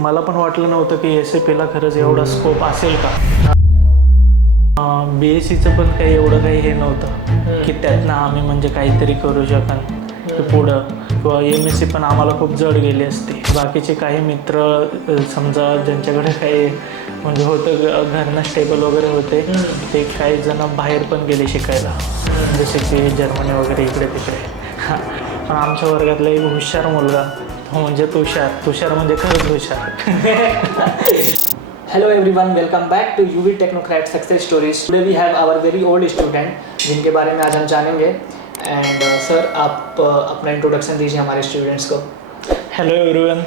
मला पण वाटलं नव्हतं की SAPला खरंच एवढा स्कोप असेल का. BSCचं पण काही एवढं काही हे नव्हतं की त्यातनं आम्ही म्हणजे काहीतरी करू शकाल की पुढं, किंवा MSc पण आम्हाला खूप जड गेली असते. बाकीचे काही मित्र समजा ज्यांच्याकडे काही म्हणजे होतं घरनं स्टेबल वगैरे होते, ते काही जण बाहेर पण गेले शिकायला, जसे की जर्मनी वगैरे इकडे तिकडे. पण आमच्या वर्गातला एक हुशार मुलगा, तो म्हणजे तुषार म्हणजे खरंच हुशार. Hello everyone, welcome back to UV Technocrat Success Stories. Today we have our very old student जिनके बारे में आज हम जानेंगे. एंड सर आप अपना इंट्रोडक्शन दीजिए हमारे स्टूडेंट्स को. Hello everyone,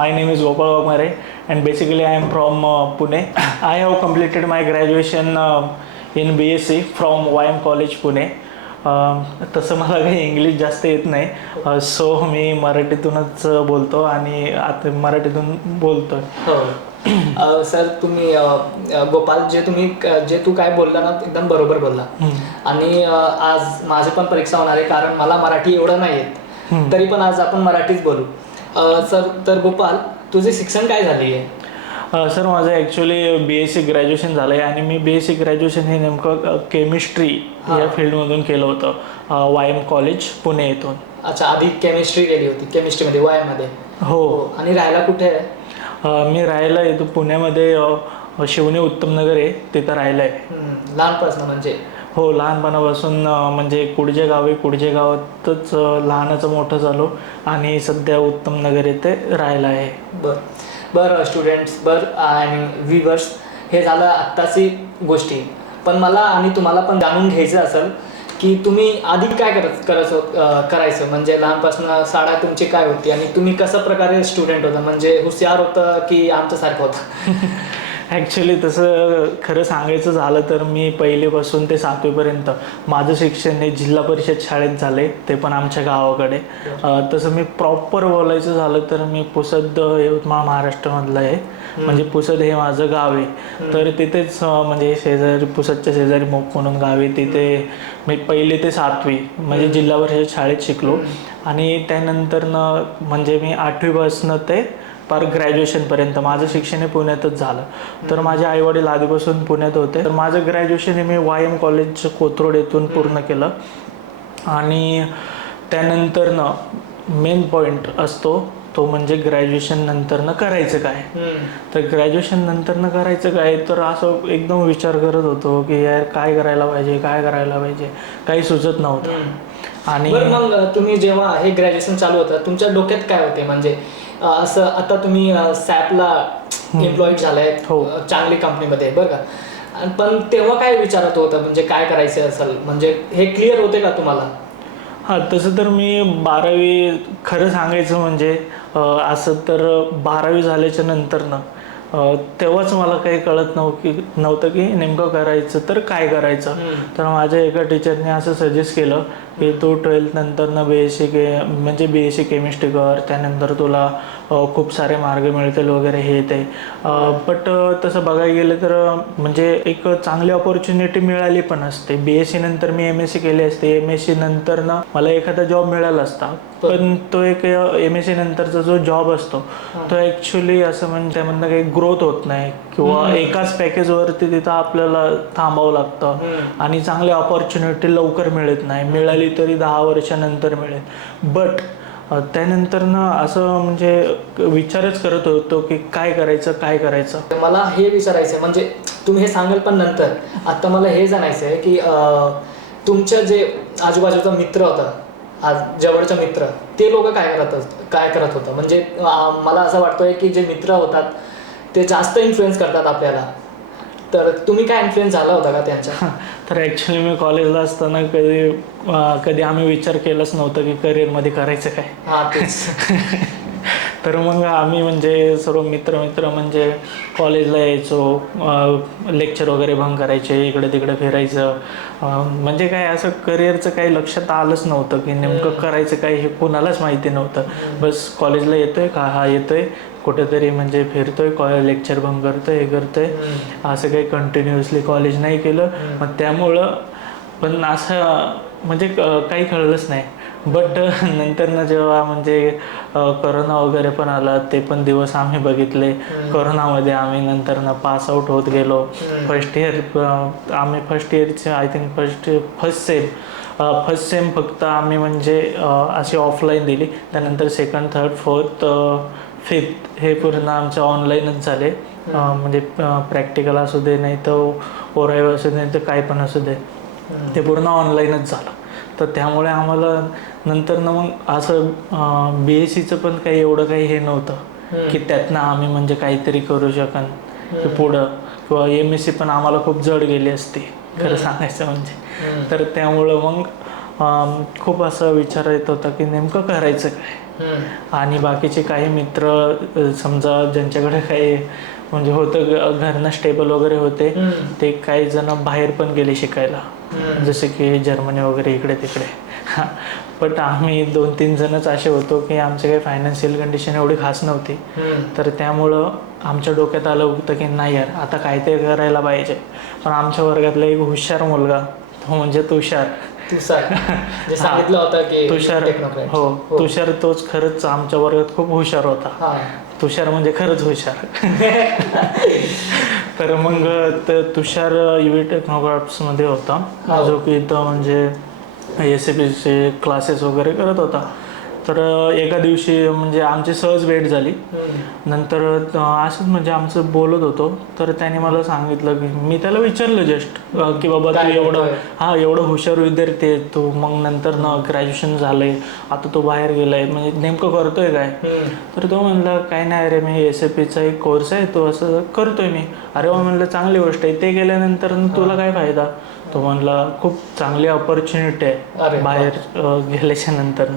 my name is Gopal Wagmare and basically I am from Pune. I have completed my graduation in BSc from YM College Pune. तसं मला काही इंग्लिश जास्त येत नाही, सो मी मराठीतूनच बोलतो आणि आता मराठीतून बोलतो. हो सर, तुम्ही गोपाल जे तू काय बोलला ना एकदम बरोबर बोलला. आणि आज माझी पण परीक्षा होणार आहे कारण मला मराठी एवढं नाही येत, तरी पण आज आपण मराठीच बोलू. सर, तर गोपाल तुझे शिक्षण काय झाले आहे? सर माझं ॲक्च्युली BSc ग्रॅज्युएशन झालं आहे आणि मी BSc ग्रॅज्युएशन हे नेमकं केमिस्ट्री या फील्डमधून केलं होतं, YM कॉलेज पुणे येथून. अच्छा, आधी केमिस्ट्री केली होती, केमिस्ट्रीमध्ये YM मध्ये? हो. आणि राहायला कुठे आहे? मी राहायला येतो पुण्यामध्ये, शिवने उत्तमनगर आहे, तिथं राहायला आहे. लहानपासून म्हणजे? हो, लहानपणापासून म्हणजे कुडजे गावातच लहानाचं मोठं झालो आणि सध्या उत्तमनगर येथे राहायला आहे. बरं स्टुडंट्स, आणि व्ह्यूअर्स, हे झालं आत्ताची गोष्टी. पण मला आणि तुम्हाला पण जाणून घ्यायचं असेल की तुम्ही आधी काय करायचं, म्हणजे लहानपासून शाळा तुमची काय होती आणि तुम्ही कशा प्रकारे स्टुडंट होता, म्हणजे हुशार होतं की आमच्यासारखं होतं? ॲक्च्युली तसं खरं सांगायचं झालं तर मी पहिलीपासून ते 7वीपर्यंत माझं शिक्षण हे जिल्हा परिषद शाळेत झालं आहे, ते पण आमच्या गावाकडे. तसं मी प्रॉपर बोलायचं झालं तर मी पुसद, यवतमाळ, महाराष्ट्रामधलं आहे. म्हणजे पुसद हे माझं गाव आहे, तर तिथेच म्हणजे पुसदच्या शेजारी मोप म्हणून गाव आहे, तिथे मी 1ली ते 7वी म्हणजे जिल्हा परिषद शाळेत शिकलो. आणि त्यानंतरनं म्हणजे मी 8वीपासून ते पार ग्रॅज्युएशनपर्यंत माझं शिक्षण हे पुण्यातच झालं. तर माझे आईवडील आधीपासून पुण्यात होते, तर माझं ग्रॅज्युएशन हे मी YM कॉलेज कोथरूड येथून पूर्ण केलं. आणि त्यानंतरनं मेन पॉईंट असतो तो म्हणजे ग्रॅज्युएशन नंतरनं करायचं काय. तर ग्रॅज्युएशन नंतरनं करायचं काय, तर असं एकदम विचार करत होतो की यार काय करायला पाहिजे, काही सुचत नव्हतं. आणि मग तुम्ही जेव्हा हे ग्रॅज्युएशन चालू होतं तुमच्या डोक्यात काय होते, म्हणजे असं आता तुम्ही सॅपला एम्प्लॉईड झालाय, हो, चांगली कंपनीमध्ये, बरं का, पण तेव्हा काय विचारत होतं, म्हणजे काय करायचं असेल, म्हणजे हे क्लिअर होते का तुम्हाला? हां, तसं तर मी 12वी, खरं सांगायचं म्हणजे असं तर 12वी झाल्याच्या नंतरनं तेव्हाच मला काही कळत नव्हतं की नेमकं करायचं तर काय करायचं. तर माझ्या एका टीचरने असं सजेस्ट केलं की तू 12th नंतरनं BSc केमिस्ट्री कर, त्यानंतर तुला खूप सारे मार्ग मिळतील वगैरे हे ते. बट तसं बघायला गेलं तर म्हणजे एक चांगली ऑपॉर्च्युनिटी मिळाली पण असते. BSc नंतर मी MSc केली असते, MSc नंतरनं मला एखादा जॉब मिळाला असता, पण तो एक MSc नंतरचा जो जॉब असतो तो ॲक्च्युली असं म्हणजे त्यामधनं काही ग्रोथ होत नाही, किंवा एकाच पॅकेजवरती तिथं आपल्याला थांबावं लागतं आणि चांगली ऑपॉर्च्युनिटी लवकर मिळत नाही, मिळाली तरी 10 वर्षानंतर मिळेल. बट त्यानंतरनं असं म्हणजे विचारच करत होतो की काय करायचं. मला हे विचारायचं, म्हणजे तुम्ही हे सांगाल पण नंतर, आता मला हे जाणायचं आहे की तुमच्या जे आजूबाजूचा मित्र होता, आज जवळचा मित्र, ते लोक काय करत होतं, म्हणजे मला असं वाटतंय की जे मित्र होतात ते जास्त इन्फ्लुएन्स करतात आपल्याला, तर तुम्ही काय इन्फ्लुएन्स झाला होता का त्यांच्या? तर ॲक्च्युली मी कॉलेजला असताना कधी आम्ही विचार केलाच नव्हतं की करिअरमध्ये करायचं काय. हां, तेच. तर मग आम्ही म्हणजे सर्व मित्र म्हणजे कॉलेजला यायचो, लेक्चर वगैरे भंग करायचे, इकडे तिकडे फिरायचं. म्हणजे काय असं करिअरचं काही लक्षात आलंच नव्हतं की नेमकं करायचं काय हे कोणालाच माहिती नव्हतं. बस कॉलेजला येतोय का, हा येतोय कुठेतरी म्हणजे फिरतोय, लेक्चर भंग करतोय, हे करतोय, असं काही कंटिन्युअसली कॉलेज नाही केलं. मग त्यामुळं पण असं म्हणजे काही कळलंच नाही. बट नंतर ना जेव्हा म्हणजे करोना वगैरे पण आला, ते पण दिवस आम्ही बघितले. करोनामध्ये आम्ही नंतर ना पास आऊट होत गेलो. फर्स्ट इयर आम्ही फर्स्ट इयरचे आय थिंक फर्स्ट सेम फक्त आम्ही म्हणजे अशी ऑफलाईन दिली. त्यानंतर सेकंड, थर्ड, फोर्थ, फिफ्थ हे पूर्ण आमचे ऑनलाईनच झाले. म्हणजे प्रॅक्टिकल असू दे, नाही तर ओरायव असू दे, नाही तर काय पण असू दे, ते पूर्ण ऑनलाईनच झालं. तर त्यामुळे आम्हाला नंतर ना मग असं BSCचं पण काही एवढं काही हे नव्हतं की त्यातनं आम्ही म्हणजे काहीतरी करू शकन की पुढं, किंवा MSc पण आम्हाला खूप जड गेली असती खरं सांगायचं म्हणजे. तर त्यामुळं मग खूप असं विचार येत होता की नेमकं करायचं काय. आणि बाकीचे काही मित्र समजा ज्यांच्याकडे काही म्हणजे होतं घरनं स्टेबल वगैरे होते, ते काही जण बाहेर पण गेले शिकायला, जसे की जर्मनी वगैरे इकडे तिकडे. बट आम्ही 2-3 जणच असे होतो की आमची काही फायनान्शियल कंडिशन एवढी खास नव्हती. तर त्यामुळं आमच्या डोक्यात आलं होतं की नाही यार, आता काहीतरी करायला पाहिजे. पण आमच्या वर्गातला एक हुशार मुलगा, तो म्हणजे तुषार. जे सांगितलं होतं की तुषार, हो तुषार, तोच खरंच आमच्या वर्गात खूप हुशार होता. तुषार म्हणजे खरंच हुशार. तर मग तुषार UV टेक्नोक्राफ्ट्समध्ये होता, जो की इथं म्हणजे SAPचे क्लासेस वगैरे करत होता. तर एका दिवशी म्हणजे आमची सहज भेट झाली. नंतर असंच म्हणजे आमचं बोलत होतो, तर त्याने मला सांगितलं की, मी त्याला विचारलं जस्ट की बाबा तू एवढं हुशार विद्यार्थी आहे तू, मग नंतर ग्रॅज्युएशन झालंय, आता तो बाहेर गेलाय, म्हणजे नेमकं करतोय काय. तर तो म्हणला काय नाही रे, मी SAPचा एक कोर्स आहे तो असं करतोय मी. अरे वा म्हणलं, चांगली गोष्ट आहे, ते केल्यानंतर तुला काय फायदा. तो म्हणला खूप चांगली ऑपॉर्च्युनिटी आहे बाहेर गेल्याच्या नंतर.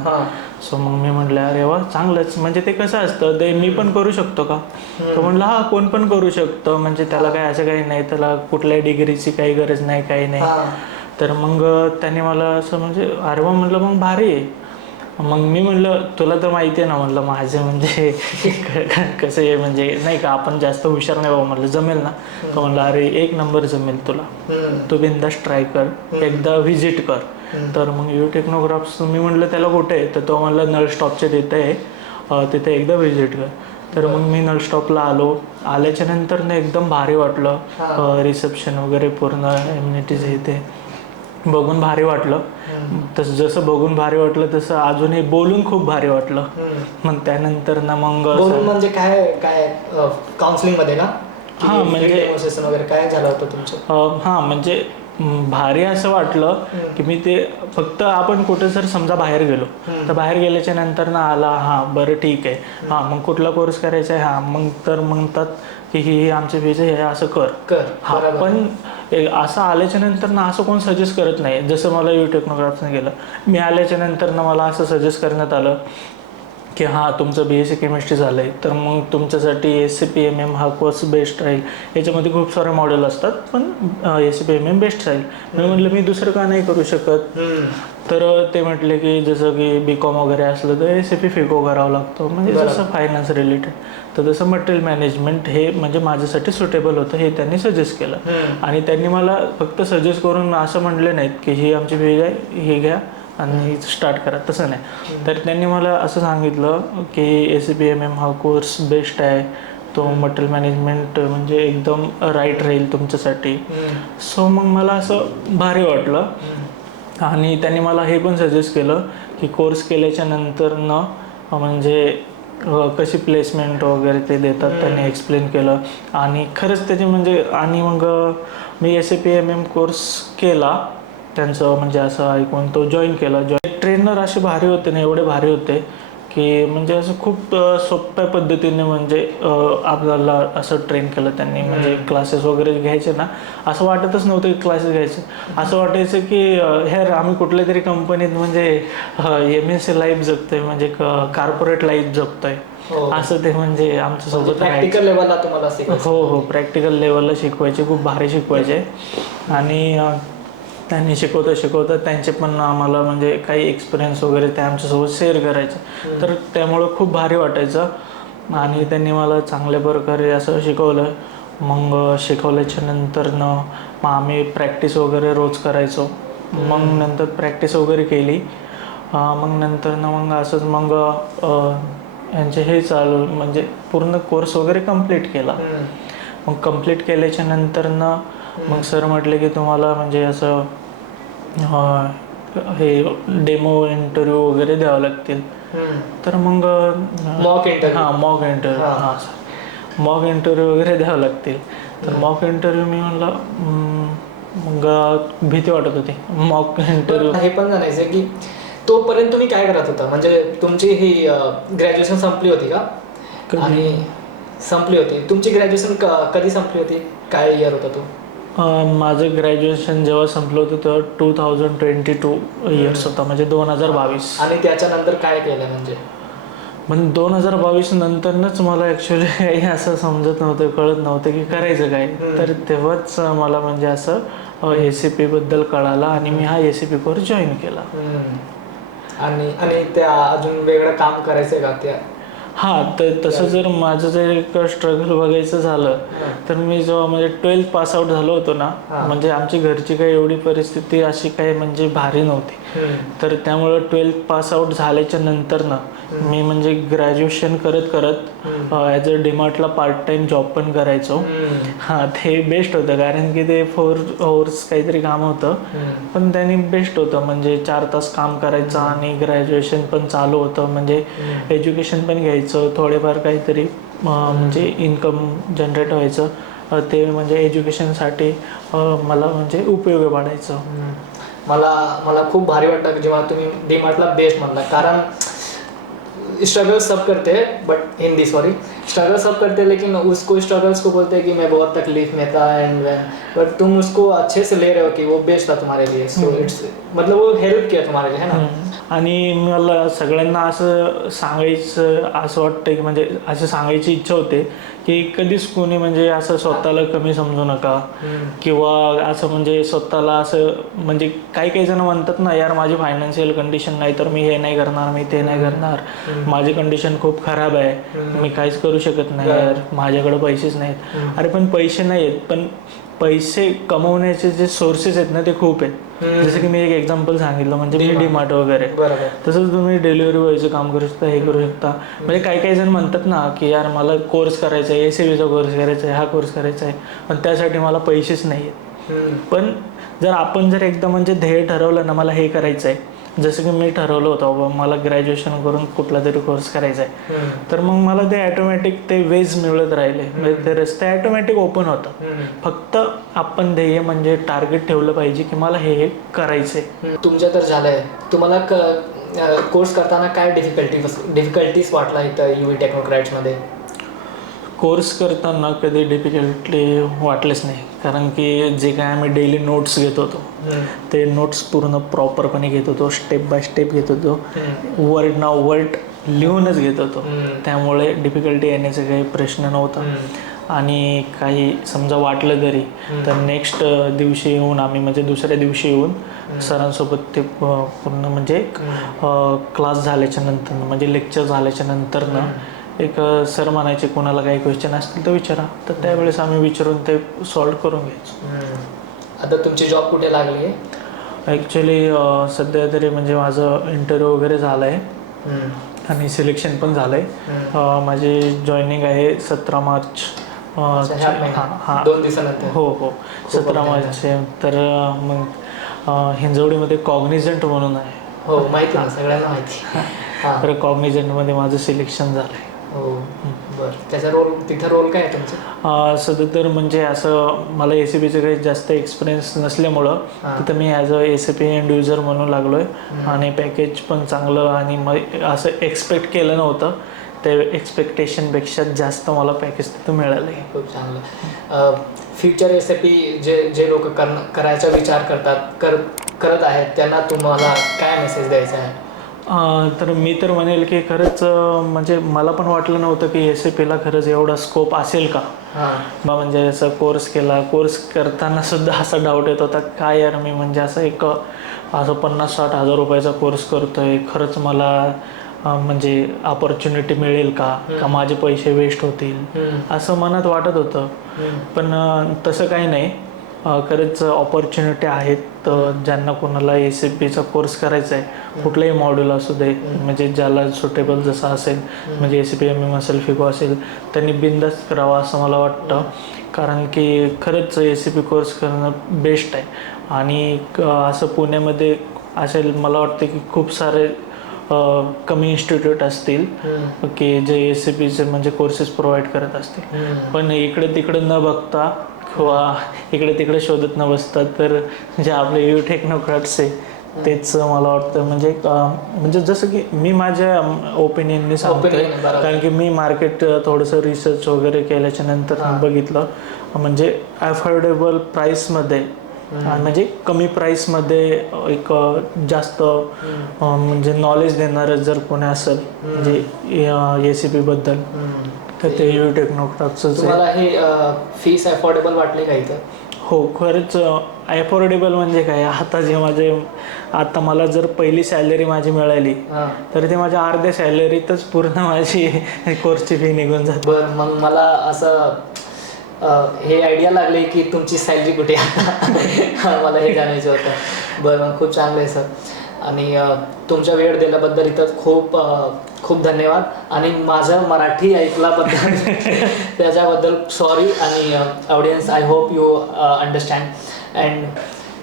सो मग मी म्हटलं अरे वा चांगलंच, म्हणजे ते कसं असतं ते मी पण करू शकतो का. तो म्हणला हा कोण पण करू शकतं, म्हणजे त्याला काय असं काही नाही, त्याला कुठल्याही डिग्रीची काही गरज नाही, काही नाही. तर मग त्याने मला असं म्हणजे अरे वा म्हणलं मग भारी आहे. मग मी म्हणलं तुला तर माहिती आहे ना म्हणलं माझे म्हणजे कसं आहे, म्हणजे नाही का आपण जास्त हुशार नाही बाबा, म्हणलं जमेल ना. तो म्हणलं अरे एक नंबर जमेल तुला, तू बिंदास ट्राय कर, एकदा व्हिजिट कर. तर मग UV टेक्नोक्राफ्ट्स मी म्हटलं त्याला कुठे आहे, तर तो म्हणला नळ स्टॉपच्या तिथे आहे, तिथे एकदा व्हिजिट कर. तर मग मी नळ स्टॉपला आल्याच्या नंतर ना एकदम भारी वाटलं. रिसेप्शन वगैरे पूर्ण एम्युनिटीज हे ते बघून भारी वाटलं. तसं जसं बघून भारी वाटलं तसं अजूनही बोलून खूप भारी वाटलं. मग त्यानंतर ना मग म्हणजे काय काय काउन्सिलिंग मध्ये ना, हां म्हणजे सेशन वगैरे काय झालं होतं तुमचं. हां म्हणजे भारी असं वाटलं की मी ते फक्त आपण कुठे जर समजा बाहेर गेलो, तर बाहेर गेल्याच्या नंतर ना आला हां बरं ठीक आहे, हां मग कुठला कोर्स करायचा आहे, हां मग तर म्हणतात की ही आमचे फीज आहे, असं कर. हां पण असं आल्याच्या नंतर ना असं कोण सजेस्ट करत नाही, जसं मला UV टेक्नोक्राफ्ट्सने केलं. मी आल्याच्या नंतर ना मला असं सजेस्ट करण्यात आलं की हां तुमचं BSc केमिस्ट्री झालं आहे, तर मग तुमच्यासाठी SCP-MM हा कोर्स बेस्ट राहील. याच्यामध्ये खूप सारे मॉडेल असतात, पण SCP-MM बेस्ट राहील. मी म्हटलं मी दुसरं का नाही करू शकत. तर ते म्हटले की जसं की BCom वगैरे असलं तर SAP FICO करावं लागतं, म्हणजे जसं फायनान्स रिलेटेड. तर तसं मटेरियल मॅनेजमेंट हे म्हणजे माझ्यासाठी सुटेबल होतं, हे त्यांनी सजेस्ट केलं. आणि त्यांनी मला फक्त सजेस्ट करून असं म्हटले नाहीत की ही आमची फीज आहे, हे घ्या आणि स्टार्ट करा, तसं नाही. तर त्यांनी मला असं सांगितलं की SCP-MM हा कोर्स बेस्ट आहे, तो मटेरियल मॅनेजमेंट म्हणजे एकदम राईट राहील तुमच्यासाठी. सो मग मला असं भारी वाटलं. आणि त्यांनी मला हे पण सजेस्ट केलं की कोर्स केल्याच्या नंतर न म्हणजे कशी प्लेसमेंट वगैरे ते देतात, त्यांनी एक्सप्लेन केलं. आणि खरंच त्याचे म्हणजे आणि मग मी SCP-MM कोर्स केला त्यांचं, म्हणजे असं ऐकून तो जॉईन केला. ट्रेनर असे भारी होते ना, एवढे भारी होते की म्हणजे असं खूप सोप्या पद्धतीने म्हणजे आपल्याला असं ट्रेन केलं त्यांनी. म्हणजे क्लासेस वगैरे घ्यायचे ना, असं वाटतच नव्हतं की क्लासेस घ्यायचे, असं वाटायचं की ह्यार आम्ही कुठल्या तरी कंपनीत म्हणजे MNC लाईफ जगतोय, म्हणजे कॉर्पोरेट लाईफ जगतोय असं ते म्हणजे आमच्यासोबत प्रॅक्टिकल लेवलला तुम्हाला शिकवायचं. हो प्रॅक्टिकल लेवलला शिकवायचे, खूप भारी शिकवायचे. आणि त्यांनी शिकवता त्यांचे पण आम्हाला म्हणजे काही एक्सपिरियन्स वगैरे ते आमच्यासोबत शेअर करायचे, तर त्यामुळं खूप भारी वाटायचं. आणि त्यांनी मला चांगल्या प्रकारे असं शिकवलं. मग शिकवल्याच्या नंतरनं मग आम्ही प्रॅक्टिस वगैरे रोज करायचो. मग नंतर प्रॅक्टिस वगैरे केली. मग नंतर ना मग असंच मग यांचे हे चालू म्हणजे पूर्ण कोर्स वगैरे कंप्लीट केला. मग कंप्लीट केल्याच्या नंतर ना मग सर म्हटले की तुम्हाला म्हणजे असं हे डेमो इंटरव्ह्यू वगैरे द्यावं लागतील. तर मग मॉक इंटरव्ह्यू. हां मॉक इंटरव्ह्यू हां सर मॉक इंटरव्ह्यू वगैरे द्यावं लागतील. तर मॉक इंटरव्ह्यू मी म्हणलं मग भीती वाटत होती मॉक इंटरव्ह्यू. हे पण जाणायचं की तोपर्यंत तुम्ही काय करत होता, म्हणजे तुमची ही ग्रॅज्युएशन संपली होती का? आणि संपली होती तुमची ग्रॅज्युएशन कधी संपली होती, काय इयर होता तो? माझं ग्रॅज्युएशन जेव्हा संपलं होतं तेव्हा 2022 इयर्स होता, म्हणजे 2022. आणि त्याच्यानंतर काय केलं म्हणजे? पण 2022 नंतरच मला ॲक्च्युली काही असं समजत नव्हतं, कळत नव्हतं की करायचं काय. तर तेव्हाच मला म्हणजे असं ACP बद्दल कळालं आणि मी हा ACP कोर्स जॉईन केला. आणि त्या अजून वेगळं काम करायचं का त्या? हां, तर तसं जर माझं जर एक स्ट्रगल बघायचं झालं तर मी जेव्हा म्हणजे 12th पास आउट झालो होतो ना, म्हणजे आमची घरची काही एवढी परिस्थिती अशी काही म्हणजे भारी नव्हती. तर त्यामुळं 12th पास आउट झाल्याच्या नंतर ना मी म्हणजे ग्रॅज्युएशन करत करत ॲज अ डीमार्टला पार्ट टाइम जॉब पण करायचो. हां, ते बेस्ट होतं कारण की ते 4 hours काहीतरी काम होतं, पण त्याने बेस्ट होतं. म्हणजे 4 तास काम करायचं आणि ग्रॅज्युएशन पण चालू होतं, म्हणजे एज्युकेशन पण घ्यायचं, थोडेफार काहीतरी म्हणजे इन्कम जनरेट व्हायचं. ते म्हणजे एज्युकेशनसाठी मला म्हणजे उपयोगी पडायचं. मला खूप भारी वाटतं की जेव्हा तुम्ही डीमार्टला बेस्ट म्हणला, कारण स्ट्रगल सब करते हैं बट हिंदी सॉरी स्ट्रगल सब करते हैं लेकिन उसको स्ट्रगल्स को बोलते हैं कि मैं बहुत तकलीफ में था एंड बट तुम उसको अच्छे से ले रहे हो कि वो बेस्ट था तुम्हारे लिए. सो इट्स मतलब वो हेल्प किया तुम्हारे लिए, है ना? आणि मला सगळ्यांना असं सांगायचं असं वाटतं की म्हणजे असं सांगायची इच्छा होते की कधीच कोणी म्हणजे असं स्वतःला कमी समजू नका, किंवा असं म्हणजे स्वतःला असं म्हणजे काही जण म्हणतात ना, यार माझी फायनान्शियल कंडिशन नाही तर मी हे नाही करणार, मी ते नाही करणार, माझी कंडिशन खूप खराब आहे, मी काहीच करू शकत नाही, यार माझ्याकडे पैसेच नाहीत. अरे पण पैसे नाही आहेत, पण पैसे कमवण्याचे जे सोर्सेस आहेत ना ते खूप आहेत. जसं की मी एक एक्झाम्पल सांगितलं म्हणजे मी डीमार्ट वगैरे, तसंच तुम्ही डिलिव्हरी बॉयचं काम करू शकता, हे करू शकता. म्हणजे काही जण म्हणतात ना की यार मला कोर्स करायचा आहे, ACPचा कोर्स करायचा आहे, हा कोर्स करायचा आहे, पण त्यासाठी मला पैसेच नाही आहेत. पण जर आपण जर एकदा म्हणजे ध्येय ठरवलं ना मला हे करायचं आहे, जसं की मी ठरवलं होतं बाबा मला ग्रॅज्युएशन करून कुठला तरी कोर्स करायचा आहे, तर मग मला ते ॲटोमॅटिक ते वेज मिळत राहिले, म्हणजे ते रस्ते ॲटोमॅटिक ओपन होतात. फक्त आपण ध्येय म्हणजे टार्गेट ठेवलं पाहिजे की मला हे करायचं आहे. तुमच्या तर झालंय, तुम्हाला कोर्स करताना काय डिफिकल्टीज वाटला इथं UV टेक्नोक्रॅट्समध्ये? कोर्स करताना कधी डिफिकल्टी वाटलेच नाही, कारण की जे काय आम्ही डेली नोट्स घेत होतो ते नोट्स पूर्ण प्रॉपरपणे घेत होतो, स्टेप बाय स्टेप घेत होतो, वर्ड ना वर्ड लिहूनच घेत होतो. त्यामुळे डिफिकल्टी येण्याचा काही प्रश्न नव्हता. आणि काही समजा वाटलं तरी तर नेक्स्ट दिवशी येऊन आम्ही म्हणजे दुसऱ्या दिवशी येऊन सरांसोबत ते पूर्ण म्हणजे क्लास झाल्याच्या नंतर म्हणजे लेक्चर झाल्याच्या नंतर ना एक सर म्हणायचे कोणाला काही क्वेश्चन असतील तर विचारा, तर त्यावेळेस आम्ही विचारून ते सॉल्व करून घ्यायचो. आता तुमची जॉब कुठे लागली आहे? ॲक्च्युली सध्या तरी म्हणजे माझं इंटरव्ह्यू वगैरे झालं आहे आणि सिलेक्शन पण झालं आहे. माझी जॉईनिंग आहे 17 मार्च. हां 2 दिवसानंतर. हो 17 मार्च. तर मग हिंजवडीमध्ये कॉग्निझंट म्हणून आहे. हो माहिती आहे, सगळ्यांना माहिती. तर कॉग्निझंटमध्ये माझं सिलेक्शन झालं आहे. हो बरं. त्याचा तिथं रोल काय आहे तुमचं? सध्या तर म्हणजे असं मला ACPचं काही जास्त एक्सपिरियन्स नसल्यामुळं तिथं मी as a ACP end user म्हणून लागलो आहे. आणि पॅकेज पण चांगलं, आणि मग असं एक्सपेक्ट केलं नव्हतं, त्या एक्सपेक्टेशनपेक्षा जास्त मला पॅकेज तिथं मिळालं आहे. खूप चांगलं. फ्युचर ACP जे लोक करायचा विचार करत आहेत त्यांना तुम्हाला काय मेसेज द्यायचा आहे? तर मी तर म्हणेल की खरंच म्हणजे मला पण वाटलं नव्हतं की ACPला खरंच एवढा स्कोप असेल का. म्हणजे असं कोर्स करताना सुद्धा असा डाऊट येत होता, काय यार मी म्हणजे असं एक असं 50-60 हजार रुपयाचा कोर्स करतोय, खरंच मला म्हणजे अपॉर्च्युनिटी मिळेल का माझे पैसे वेस्ट होतील असं मनात वाटत होतं. पण तसं काही नाही. खरंच ऑपॉर्च्युनिटी आहेत. ज्यांना कोणाला ACPचा कोर्स करायचा आहे, कुठलंही मॉड्यूल असू दे, म्हणजे ज्याला सुटेबल जसं असेल, म्हणजे ACP MM असेल, FICO असेल, त्यांनी बिनधास्त करावा असं मला वाटतं. कारण की खरंच ACP कोर्स करणं बेस्ट आहे. आणि असं पुण्यामध्ये असेल, मला वाटतं की खूप सारे कमी इन्स्टिट्यूट असतील की जे ACPचे म्हणजे कोर्सेस प्रोव्हाइड करत असतील. पण इकडे तिकडे न बघता किंवा इकडे तिकडे शोधत न बसता तर जे आपले यू टेक्नोक्रॅट्स आहे तेच मला वाटतं. म्हणजे जसं की मी माझ्या ओपिनियनने सांगतोय, कारण की मी मार्केट थोडंसं रिसर्च वगैरे केल्याच्या नंतर बघितलं, म्हणजे अफोर्डेबल प्राईसमध्ये म्हणजे कमी प्राईसमध्ये एक जास्त म्हणजे नॉलेज देणारं जर कोणी असेल म्हणजे ACP बद्दल, तर ते यू टेक्नोक्रॅट्सच आहे. तुम्हाला हे फीस अफोर्डेबल वाटली का इथं? हो, खरंच अफोर्डेबल म्हणजे काय, आता मला जर पहिली सॅलरी माझी मिळाली तर ते माझ्या अर्ध्या सॅलरीतच पूर्ण माझी कोर्सची फी निघून जाते. बरं, मग मला असं हे आयडिया लागले की तुमची सॅलरी कुठे आहे मला हे जाणायचं होतं. बरं, मग खूप चांगलं आहे सर. आणि तुमचा वेळ दिल्याबद्दल इथं खूप खूप धन्यवाद. आणि माझं मराठी ऐकल्याबद्दल त्याच्याबद्दल सॉरी. आणि audience, I hope you understand. And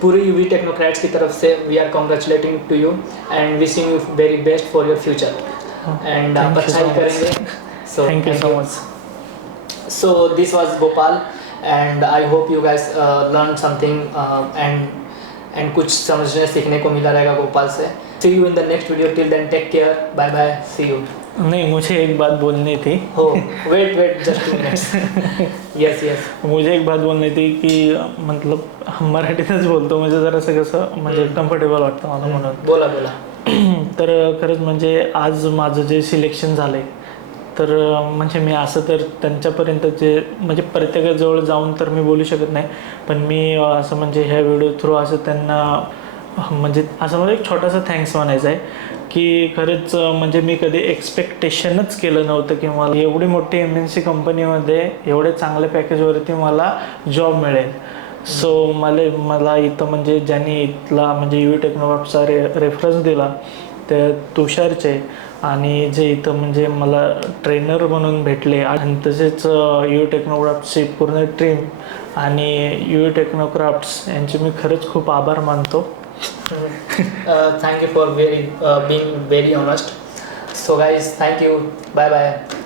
पूरी यूवी टेक्नोक्रैट्स की तरफ से we are congratulating to you and wishing you very best for your future. And आप अच्छा ही करेंगे. So thank you so much. So this was Gopal, and I hope you guys learned something and कुछ समझने सीखने को मिला रहेगा गोपाल से. See you in the next video. Till then, take care. Bye bye. See you. नहीं, मुझे एक बात बोलनी थी. हो, wait just 2 minutes. yes. मुझे एक बात बोलनी थी की मतलब मराठीतच बोलतो, म्हणजे जरासं कसं म्हणजे कम्फर्टेबल वाटतं मला म्हणून. बोला. तर खरंच म्हणजे आज माझं जे सिलेक्शन झालंय, तर म्हणजे मी असं तर त्यांच्यापर्यंत जे म्हणजे प्रत्येकाजवळ जाऊन तर मी बोलू शकत नाही, पण मी असं म्हणजे ह्या व्हिडिओ थ्रू असं त्यांना म्हणजे असं मला एक छोटासा थँक्स म्हणायचं आहे की खरंच म्हणजे मी कधी एक्सपेक्टेशनच केलं नव्हतं की मला एवढी मोठी MNC कंपनीमध्ये एवढे चांगल्या पॅकेजवरती मला जॉब मिळेल. सो मला इथं म्हणजे ज्यांनी इथला म्हणजे यू टेक्नोक्रॅट्सचा रेफरन्स दिला ते तुषारचे, आणि जे इथं म्हणजे मला ट्रेनर म्हणून भेटले, आणि तसेच यू टेक्नोक्रॅफ्ट्सची पूर्ण टीम आणि यू टेक्नोक्रॅफ्ट्स यांचे मी खरंच खूप आभार मानतो. Thank you for being very honest. So guys, thank you. Bye bye.